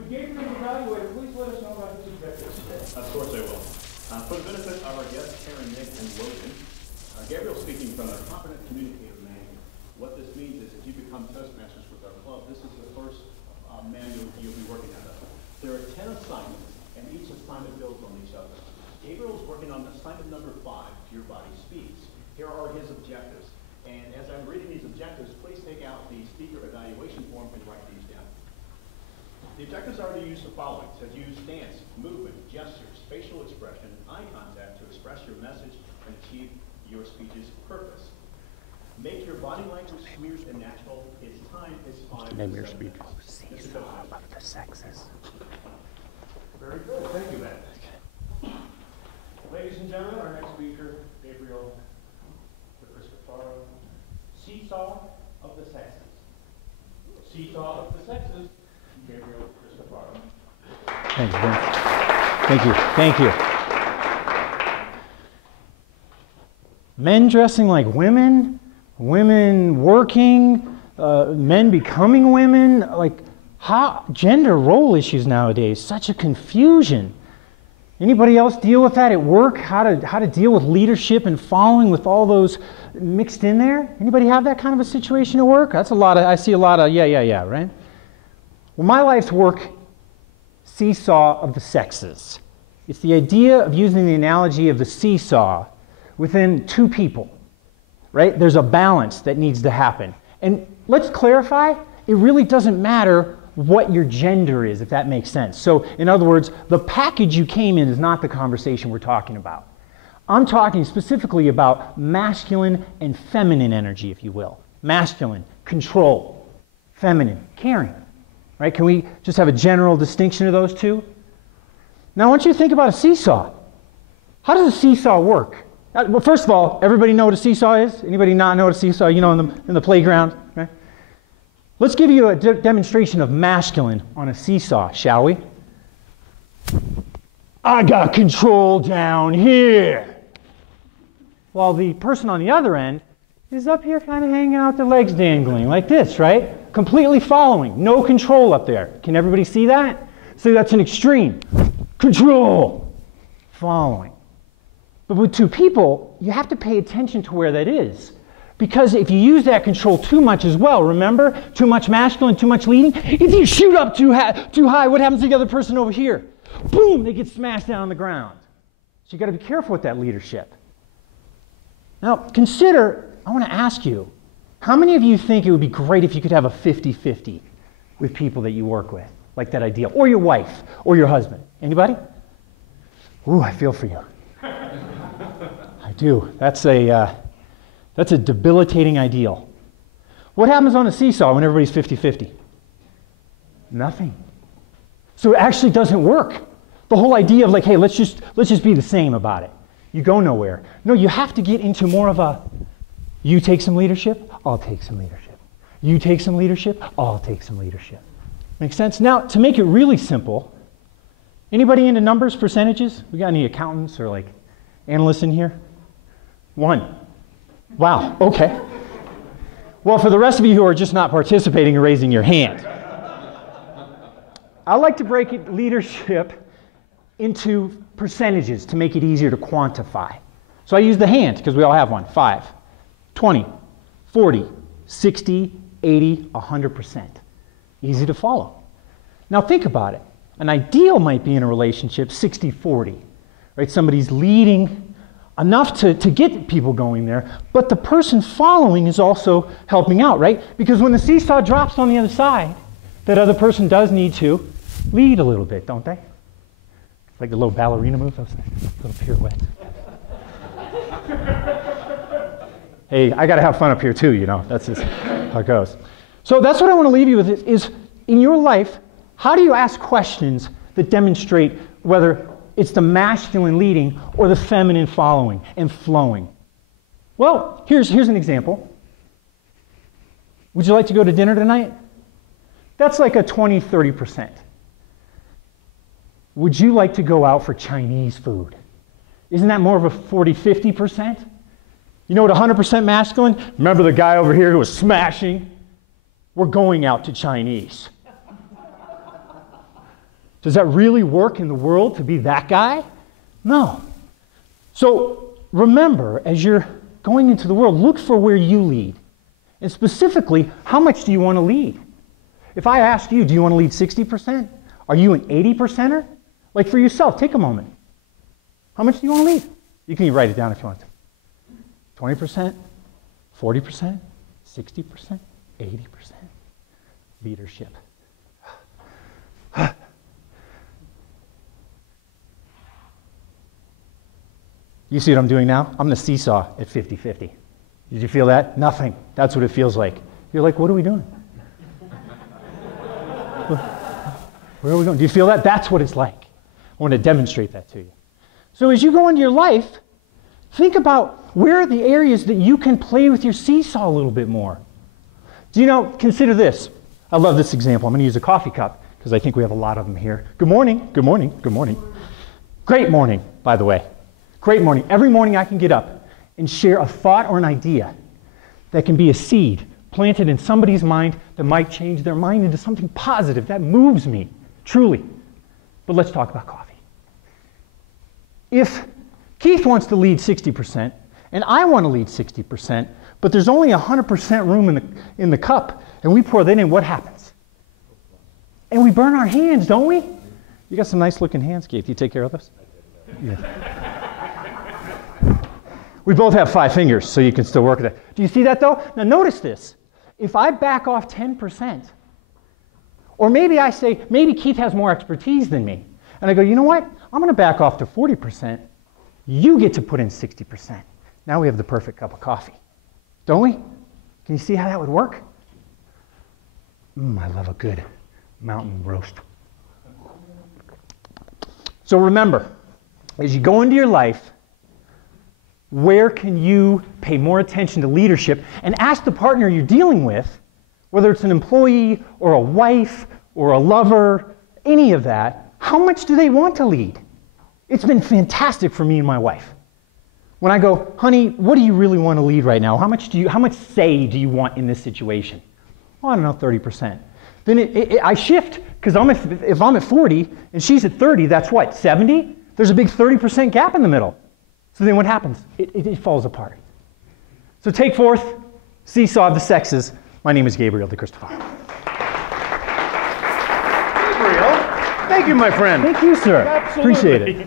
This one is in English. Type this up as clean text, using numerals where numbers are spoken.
Would Gabriel evaluator please let us know about his objectives today? Of course I will. For the benefit of our guests, Karen, Nick, and Logan, Gabriel speaking from a Competent Communicator Manual. What this means is if you become Toastmasters with our club, this is the first manual you'll be working out of. There are 10 assignments, and each assignment builds on each other. Gabriel's working on assignment number 5, Your Body Speaks. Here are his objectives. And as I'm reading these objectives, please take out the speaker evaluation form and write these down. The objectives are to use the following: to use stance, movement, gestures, facial expression, eye contact to express your message and achieve your speech's purpose. Make your body language smooth and natural. Its time is 5 Name your to 7 speech. minutes. Seesaw of the sexes. Very good. Thank you, Matt. Ladies and gentlemen, our next speaker, Gabriel DiCristofaro, Seesaw of the Sexes. Seesaw of the Sexes, Gabriel DiCristofaro. Thank you, Vince. Thank you. Thank you. Men dressing like women, women working, men becoming women, like how gender role issues nowadays, such a confusion. Anybody else deal with that at work? How to deal with leadership and following with all those mixed in there? Anybody have that kind of a situation at work? That's a lot of, I see a lot of yeah, right? Well, my life's work, seesaw of the sexes. It's the idea of using the analogy of the seesaw within two people, right? There's a balance that needs to happen. And let's clarify, it really doesn't matter what your gender is, if that makes sense. So, in other words, the package you came in is not the conversation we're talking about. I'm talking specifically about masculine and feminine energy, if you will. Masculine, control. Feminine, caring. Right? Can we just have a general distinction of those two? Now, I want you to think about a seesaw. How does a seesaw work? Well, first of all, everybody know what a seesaw is? Anybody not know what a seesaw, you know, in the playground? Right? Let's give you a demonstration of masculine on a seesaw, shall we? I got control down here. While the person on the other end is up here kind of hanging out, the legs dangling like this, right? Completely following, no control up there. Can everybody see that? So that's an extreme. Control, following. But with two people, you have to pay attention to where that is. Because if you use that control too much as well, remember? Too much masculine, too much leading. If you shoot up too high, what happens to the other person over here? Boom, they get smashed down on the ground. So you got to be careful with that leadership. Now, consider, I want to ask you, how many of you think it would be great if you could have a 50-50 with people that you work with? Like that ideal. Or your wife, or your husband. Anybody? Ooh, I feel for you. I do. That's a debilitating ideal. What happens on a seesaw when everybody's 50-50? Nothing. So it actually doesn't work. The whole idea of like, hey, let's just be the same about it. You go nowhere. No, you have to get into more of a, you take some leadership, I'll take some leadership. You take some leadership, I'll take some leadership. Make sense? Now, to make it really simple, anybody into numbers, percentages? We got any accountants or like analysts in here? 1. Wow, okay. Well, for the rest of you who are just not participating and raising your hand, I like to break leadership into percentages to make it easier to quantify. So I use the hand because we all have one. 5, 20, 40, 60, 80, 100%. Easy to follow. Now think about it. An ideal might be in a relationship 60-40, right? Somebody's leading enough to get people going there, but the person following is also helping out, right? Because when the seesaw drops on the other side, that other person does need to lead a little bit, don't they? Like a little ballerina move, a little pirouette. Hey, I got to have fun up here too, you know. That's just how it goes. So that's what I want to leave you with is in your life, how do you ask questions that demonstrate whether it's the masculine leading or the feminine following and flowing? Well, here's an example. Would you like to go to dinner tonight? That's like a 20-30%. Would you like to go out for Chinese food? Isn't that more of a 40-50%? You know what 100% masculine? Remember the guy over here who was smashing? We're going out to Chinese. Does that really work in the world to be that guy? No. So remember, as you're going into the world, look for where you lead. And specifically, how much do you want to lead? If I asked you, do you want to lead 60%? Are you an 80%er? Like for yourself, take a moment. How much do you want to lead? You can even write it down if you want to. 20%, 40%, 60%, 80%. Leadership. You see what I'm doing now? I'm the seesaw at 50-50. Did you feel that? Nothing. That's what it feels like. You're like, what are we doing? Where are we going? Do you feel that? That's what it's like. I want to demonstrate that to you. So as you go into your life, think about where are the areas that you can play with your seesaw a little bit more. Do you know, consider this. I love this example. I'm going to use a coffee cup because I think we have a lot of them here. Good morning, good morning, good morning. Great morning, by the way. Great morning. Every morning I can get up and share a thought or an idea that can be a seed planted in somebody's mind that might change their mind into something positive. That moves me, truly. But let's talk about coffee. If Keith wants to lead 60% and I want to lead 60%, but there's only 100% room in the cup and we pour that in, what happens? And we burn our hands, don't we? You got some nice looking hands, Keith. You take care of those? Yeah. We both have 5 fingers, so you can still work with it. Do you see that, though? Now, notice this. If I back off 10%, or maybe I say, maybe Keith has more expertise than me, and I go, you know what? I'm going to back off to 40%. You get to put in 60%. Now we have the perfect cup of coffee. Don't we? Can you see how that would work? I love a good mountain roast. So remember, as you go into your life, where can you pay more attention to leadership and ask the partner you're dealing with, whether it's an employee or a wife or a lover, any of that, how much do they want to lead? It's been fantastic for me and my wife. When I go, honey, what do you really want to lead right now? How much say do you want in this situation? Well, I don't know, 30%. Then I shift, because if I'm at 40 and she's at 30, that's what, 70? There's a big 30% gap in the middle. So then what happens? It falls apart. So take forth, Seesaw of the Sexes. My name is Gabriel DiCristofaro. Gabriel, thank you, my friend. Thank you, sir. Absolutely. Appreciate it.